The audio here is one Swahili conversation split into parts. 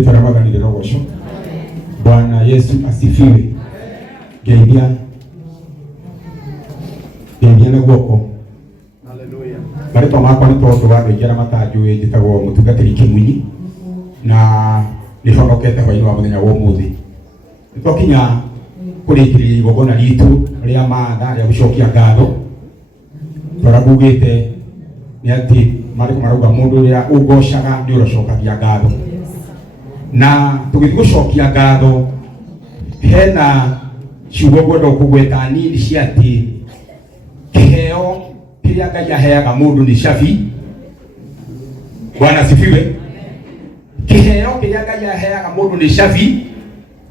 Leto la magani lilo washo. Bwana Yesu asifiwe. Geimbia na gwoko. Haleluya. Marito makwa ni toto wa gejera matajue gitagwo mutungatiri Kimunyi na nihonokete hwaini wa muthenya wa umuthi. Nitokinya kurikiri igogona ritu ria maatha ria gucokia ngatho. Torabugite ni ati mariko marauga mundu ria ugocaga ndi urocokagia ngatho. Na tugithi gucokia ngatho hena ciugo gwenda kugweta nini cia ati kiheo kiria Ngai aheaga mundu ni cabi. Bwana asifiwe. Kiheo kiria Ngai aheaga mundu ni cabi,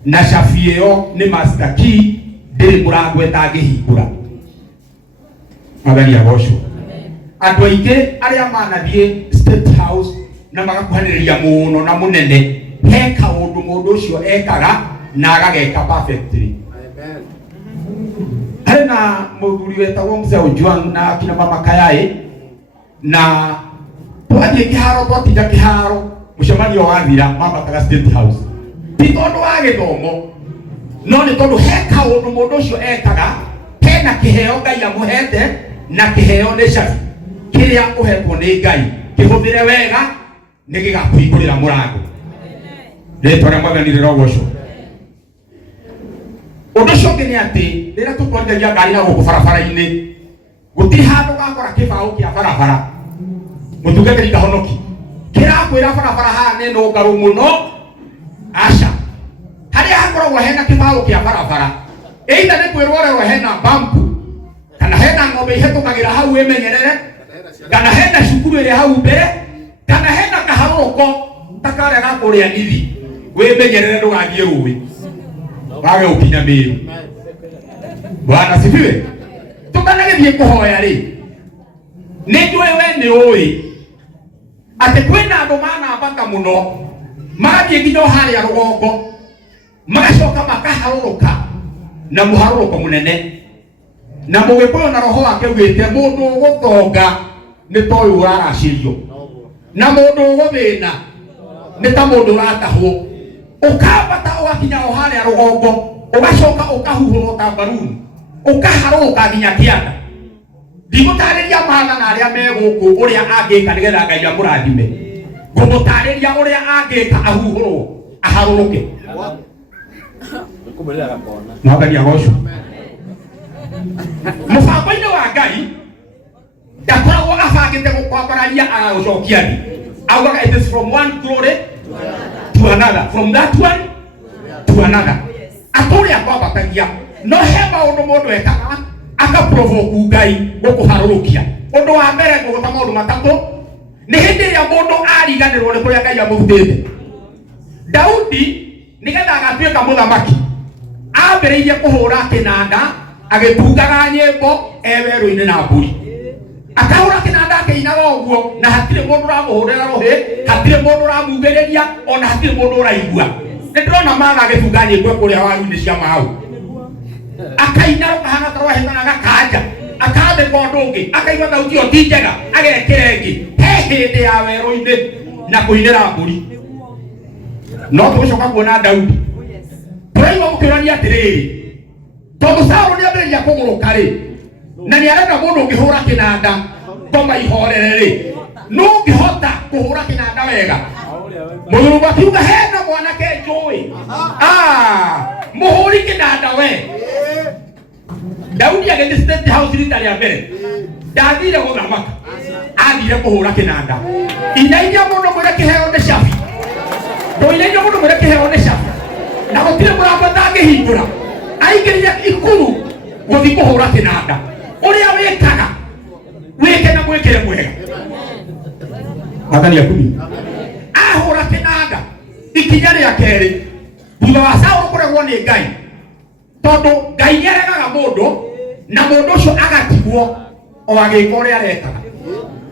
na cabi iyo ni master key ndiri murango etangihingura. Magani ya gosho. Andu aingi aria manathie State House na magakuhaniriria muno na munene he kaundu mundu ucio ekaga na agageka perfectly. Amen. Hena muthuri wetagwo Mzee Ojwang na kina mama Kayai na twathie kiharo twatinda kiharo mucemanio wathira mambataga State House. Ti tondu wa githomo no ni tondu he kaundu mundu ucio ekaga hena kiheo Ngai amuhete na kiheo ni cabi kiria uhetwo ni Ngai kihuthire wega ni gigakuhingurira murango. Leto la magani lilo washo. Undu ucio ni ati rira tutwarithagia ngari na guku barabara-ini gutiri handu gakora kibao kia barabara mutungatiri Kahonoki kirakwira barabara hane no ngaru muno aca haria hakoragwo hena kibao kia barabara either ni kwirorerwo hena bampu kana hena ng'ombe ihitukagira hau imenyerere kana hena cukuru iri hau mbere kana hena kaharuko takaria gakuria nithi wimenyerere ndugathie ruwi wage ukinya miru. Bwana asifiwe. Tukanagithie kuhoya ri ni njui we ni ui ati kwina andu manambata muno magathie nginya haria rugongo magacoka makaharuruka na muharuruko munene na mugikuyu na roho wake ugite mundu ugutonga ni toyu uraracirio na mundu uguthina ni ta mundu uratahwo ukambata ugakinya o haria rugongo ugacoka ukahuhurwo ta baruni ukaharuruka nginya kianda. Ndigutariria maana na aria me guku uria angika nigetha Ngai amurathime, ngumutariria uria angika ahuhurwo aharuruke. Mwagani agocwo mubango-ini wa Ngai ndakoragwo abangite gukwambararia agagucokia thi. Augaga it is from one glory to another, from that one to another. Aturi akwambatagia no he maundu mundu ekaga akaprovoke Ngai gukuharurukia. Undu wa mbere nguguta maundu matatu ni hindi iria mundu ariganirwo ni kuria Ngai amurutite. Daudi nigetha agatuika muthamaki ambiriirie kuhura kinanda agitungaga nyimbo eweru-ini na mburi akahura kinanda akiinaga uguo na hatire mundu uramuhurira ruhi hatire mundu uramugiriria ona hatire mundu uraigua. Ndirona maana agitunga nyimbo kuria waru-ini cia mau akaina kahana tarwa hetana gakanja akande kondungi akaigua thauti yo ti njega agekira ingi he hindi ya weru-ini na kuinira mburi. No tugucoka kuona Daudi turaigua mukirania atiriri tondu Saulu ni ambiriria kumuruka ri na ni arenda mundu ngihura kinanda ngoma ihorere ri no ngihota kuhura kinanda wega. Mulungu akiuga hena mwanake njui muhuri kinanda we. Daudi agithie State House rita ria mbere ndathire guthamaka athire kuhura kinanda. Inainia mundu mwire kiheo ni cabi ndoinainia mundu mwire kiheo ni cabi na gutire murango atangihingura aingiriria ikuru guthi kuhura kinanda uria wikaga wike na mwikire mwega. Magani ya kumi ahura kinanda ikinya ria keri thutha wa Saulu kuregwo ni Ngai tondu Ngai nieregaga mundu na mundu ucio agatigwo o agika uria arekaga.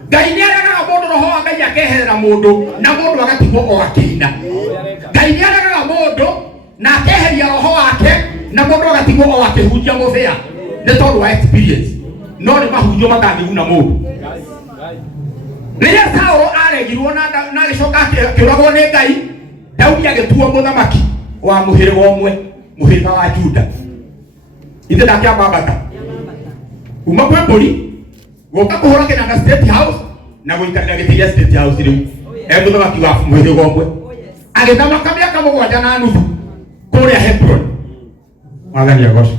Ngai nieregaga mundu roho wa Ngai akeherera mundu na mundu agatigwo o akiina. Ngai nieregaga mundu na akeheria roho wake na mundu agatigwo o akihunjia muthia ni tondu wa experience no ni mahunjio matangiguna mundu. Riria Saulu aregirwo na agicoka akiuragwo ni Ngai Daudi agĩtuo mũthamaki wa mũhĩrĩga ũmwe, mũhĩrĩga wa Juda. Ithe ndake ambambata kuma kwĩ mbũri gũka kũhũra kĩnanda State House na gũikarĩra gĩtĩ gĩa State House rĩu mũthamaki wa mũhĩrĩga ũmwe. Agĩthamaka mĩaka 7 na nuthu kũrĩa Hebron. Mwathani agocwo.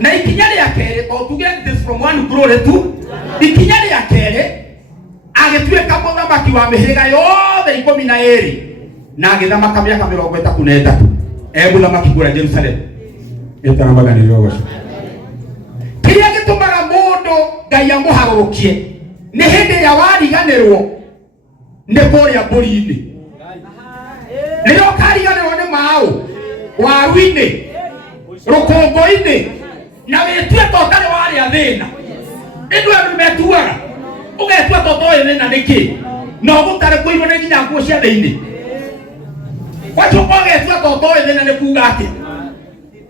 Na ikinya rĩa kerĩ, o tuge this from one glory to ikinya rĩa kerĩ, agĩtuĩka mũthamaki wa mĩhĩrĩga yothe 12 na agĩthamaka mĩaka 33 mũthamaki kũrĩa Jerusalem. Etana Mwathani agocwo. Kĩrĩa gĩtũmaga mũndũ Ngai amũharũrũkie nĩ hĩndĩ ĩrĩa wariganĩrwo nĩ kũrĩa mbũri-inĩ. Rĩrĩa ũkariganĩrwo nĩ maũ waru-inĩ, rũkũngũ-inĩ, na wĩtue ta ũtarĩ warĩa thĩna. Ĩndũ andũ metuaga ũgetua ta ũtoĩ thĩna nĩkĩ, na ũgũtarĩ kũirwo nĩ nginya nguo cia thĩinĩ. Wacoka ũgetua ta ũtoĩ thĩna nĩ kuuga atĩ.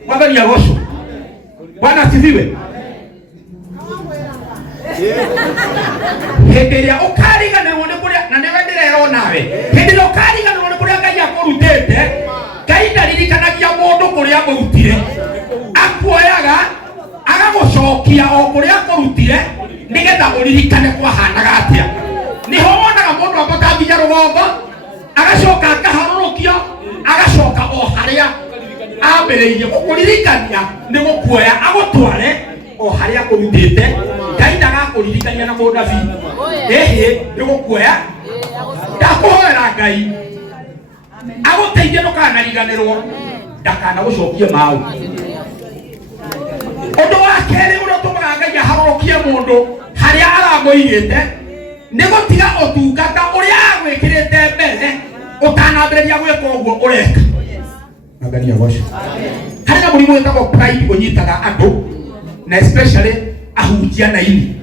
Mwathani agocwo. Bwana asifiwe. Hĩndĩ ĩrĩa ũkariganĩrwo nĩ kũrĩa, na nĩwe ndĩrerwo nawe, hĩndĩ ĩrĩa ũkariganĩrwo nĩ kũrĩa Ngai akũrutĩte, Ngai ndaririkanagia mũndũ kũrĩa amũrutire, akuoyaga agagũcokia o kũrĩa akũrutire nĩgetha ũririkane kwahanaga atĩa. Nĩho wonaga mũndũ ambata nginya rũgongo, agacoka akaharũrũkio, agacoka o harĩa ambĩrĩirie gũkũririkania nĩ gũkuoya agũtware o harĩa akũrutĩte. Ngai ndagakũririkania na mũnabii. Ĩhĩ nĩ gũkuoya ndakũhoera Ngai agũteithie ndũkanariganĩrwo, ndakanagũcokie maũ. Ũndũ wa kerĩ ũrĩa ũtũmaga Ngai aharũrũkie mũndũ harĩa aramũigĩte nĩ gũtiga ũtungata ũrĩa agwĩkĩrĩte mbere ũtanambĩrĩria gwĩka ũguo ũreka. Mwathani agocwo. Harĩ na mũrimũ wĩtagwo pride ũnyitaga andũ, na especially ahunjia na ini.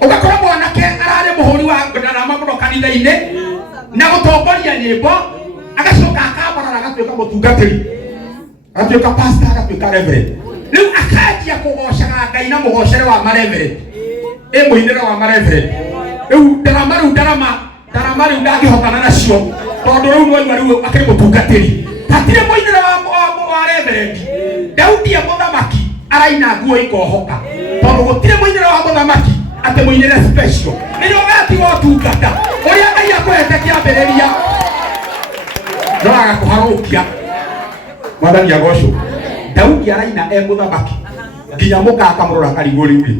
Ũgakora mwanake ararĩ mũhũri wa ndarama mũno kanitha-inĩ na gũtongoria nyĩmbo, agacoka akabarara agatuĩka mũtungatĩri, agatuĩka pastor, agatuĩka reverend. Rĩu akanjia kũgocaga Ngai na mũgocere wa mareverend, mũinĩre wa mareverend. Rĩu ndarama rĩu ndangĩhotana nacio, tondũ rĩu noima rĩu akĩrĩ mũtungatĩri. Hatirĩ mũinĩre wa reverend. Daudi mũthamaki araina nguo ikohoka, tondũ gũtirĩ mũinĩre wa mũthamaki atĩ mũinĩre special. Nĩrĩo ũgatiga ũtungata ũrĩa Ngai akũhete kĩambĩrĩria, no agakũharũkia. Mwathani agocwo. Daudi araina mũthamaki nginya mũka akamũrora karigũ rĩu rĩ.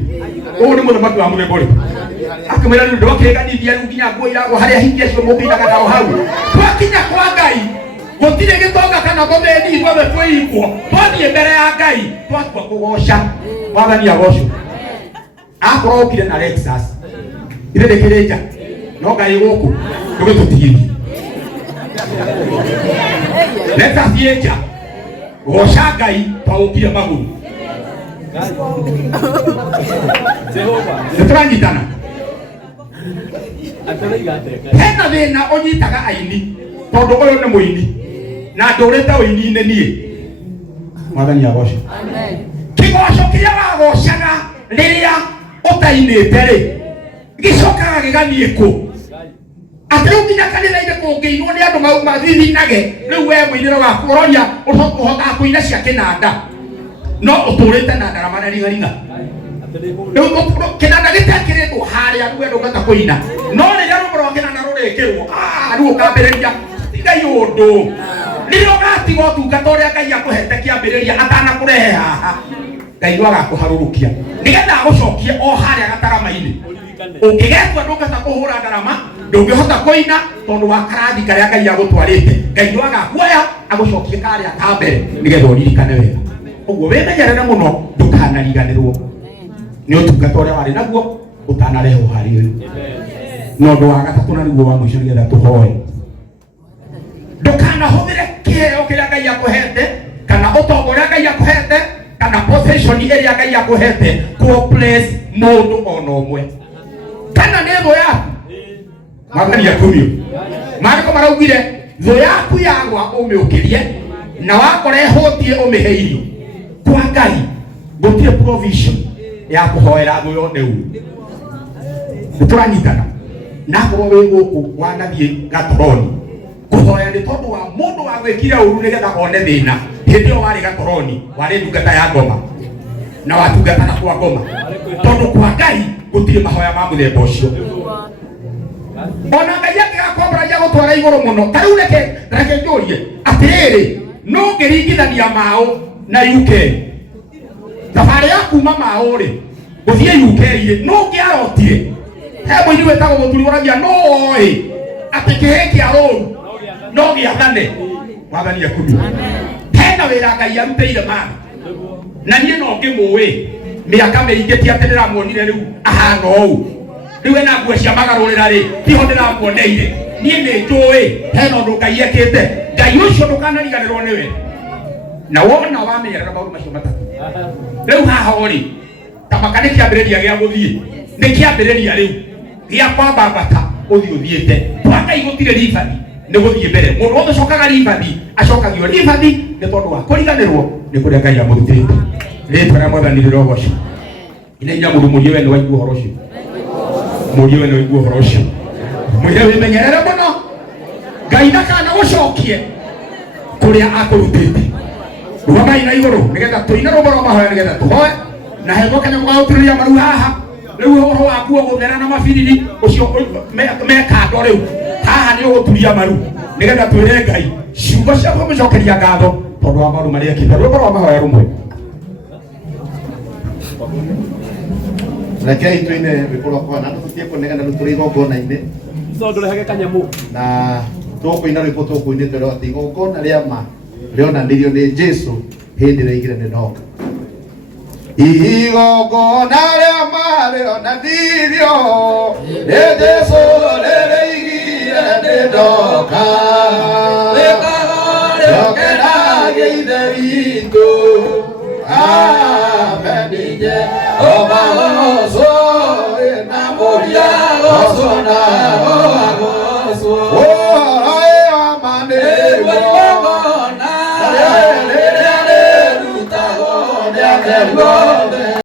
Ũũ nĩ mũthamaki wa mũthemba ũrĩkũ? Akamwĩra rĩu ndwakĩrĩkanithia rĩu nginya nguo iragwo harĩa hingia cio mũkĩinaga nao hau. Twakinya kwa Ngai gũtirĩ gĩtonga kana mũthĩni ithuothe twĩigwo, twathiĩ mbere ya Ngai twatua kũgoca. Mwathani agocwo. Akorwo ũkire na Lexus ĩrĩ ndĩkĩrĩ nja, no Ngai gũkũ ndũgĩtũtigithie. Lexus ĩ nja, goca Ngai twaũkire magũrũ. Nĩtũranyitana. Hena thĩna ũnyitaga aini, tondũ ũyũ nĩ mũini na ndũrĩte ũini-inĩ niĩ. Mwathani agocwo. Kĩgoco kĩrĩa wagocaga rĩrĩa ũtainĩte rĩ, gĩcokaga gĩgathiĩ kũ? Atĩ rĩu nginya kanitha-inĩ kũngĩinwo nĩ andũ mathithinage, rĩu we mũinĩre waku ũroria ũhotaga kũina cia kĩnanda, no ũtũrĩte na ndarama na ringaringa. Rĩu kĩnanda gĩtekĩrĩtwo harĩa rĩu ndũngĩhota kũina, no rĩrĩa rũmũ rwa kĩnanda rũrĩkĩrwo, rĩu ũkambĩrĩria tigai ũndũ. Rĩrĩa ũgatiga ũtungata ũrĩa Ngai akũhete kĩambĩrĩria atanakũrehe haha, Ngai agakũharũrũkia nĩgetha agũcokie o harĩa gatarama-inĩ. Ũngĩgetua ndũngĩhota kũhũra ndarama, ndũngĩhota kũina tondũ wa karathi karĩa Ngai agũtwarĩte. Ngai agakuoya agũcokie karĩa ka mbere nĩgetha ũririkane wega. Ũguo wĩmenyerere mũno ndũkanariganĩrwo nĩ ũtungata ũrĩa warĩ naguo ũtanarehwo harĩ ũyũ. Na ũndũ wa gatatũ na nĩguo wa mũico nĩgetha tũhoe, ndũkanahũthĩre kĩheo kĩrĩa Ngai akũhete kana ũtonga ũrĩa Ngai akũhete kana position ĩrĩa Ngai akũhete kũ place mũndũ ona ũmwe. Kana nĩ thũ yaku. Mwathani akumio. Maandĩko maraugire thũ yaku yagwa ũmĩũkĩrie na wakora ĩhũtie ũmĩhe irio. Kwa Ngai gũtirĩ provision ya kũhoera thũ yone ũũ. Nĩtũranyitana. Na korwo wĩ gũkũ wanathiĩ gatoroni kuhoya ni tondu wa mundu wa gwikira uru nigetha one thina hindi o wari gatoroni wari ndungata ya ngoma na watungata na kwa ngoma tondu kwa Ngai gutire mahoya ma muthemba ucio ona Ngai akigakombora ya gutwara iguru muno tariu reke njurie atiriri no ngiringithania mao na UK tafari ya kuma mao ri guthie UK ri no ngiarotire he muini wetagwo muthuri woragia no oi atikiheki aroru no giathane wathani akumi hena wira Ngai arutire mama na nie no ngimuwi miaka miingi ti atenera muonire riu ahana ou riu ena nguo cia magarurira ri tiho ndiramuoneire nie ni njui hena undu Ngai ekite Ngai ucio ndukanariganirwo niwe na wona wamenyerera maundu macio matatu riu haha ori tamaka ni kiambiriria gia guthie ni kiambiriria riu gia kwamba bata uthiete twaka igutire ribadi ni guthie mbere mundu wothe cokaga ribadi acokagio ribadi ni tondu wa kuriganirwo ni kuria Ngai amurutite ritwa ria mwathani rirogoco ina mundu murie we ni waigua horo ucio murie we ni waigua horo ucio mwire wimenyerere muno Ngai ndakana gucokie kuria akurutite rugamai na iguru nigetha tuina rwimbo rwa mahoya nigetha tuhoe na hego kanya mugautirĩria maru haha rĩu ũhoro waku gũthera na mabiriri ũcio mekando rĩu haha nĩ ũgũturia maru nigetha twĩre Ngai ciugo cia kũmũcokeria ngatho tondũ wa maũndũ marĩa ekĩte rwimbo rwa mahoya rumwe rekei tuine rwimbo rwa kwana tũtie kũnegana rĩu tũrĩ igongona-inĩ ndũrehage kanyamũ na tũkũina rwimbo tũkũinĩte rwa igongona rĩa ma rĩonanirio nĩ Jesu hĩndĩ ĩrĩa igĩrĩ nĩndoka igongona rĩa ma rĩonanirio nĩ Jesu rĩrĩ igĩrĩ nĩndoka rĩokenagia ithe witũ amen Jehova goco na mũria goco na goco Lord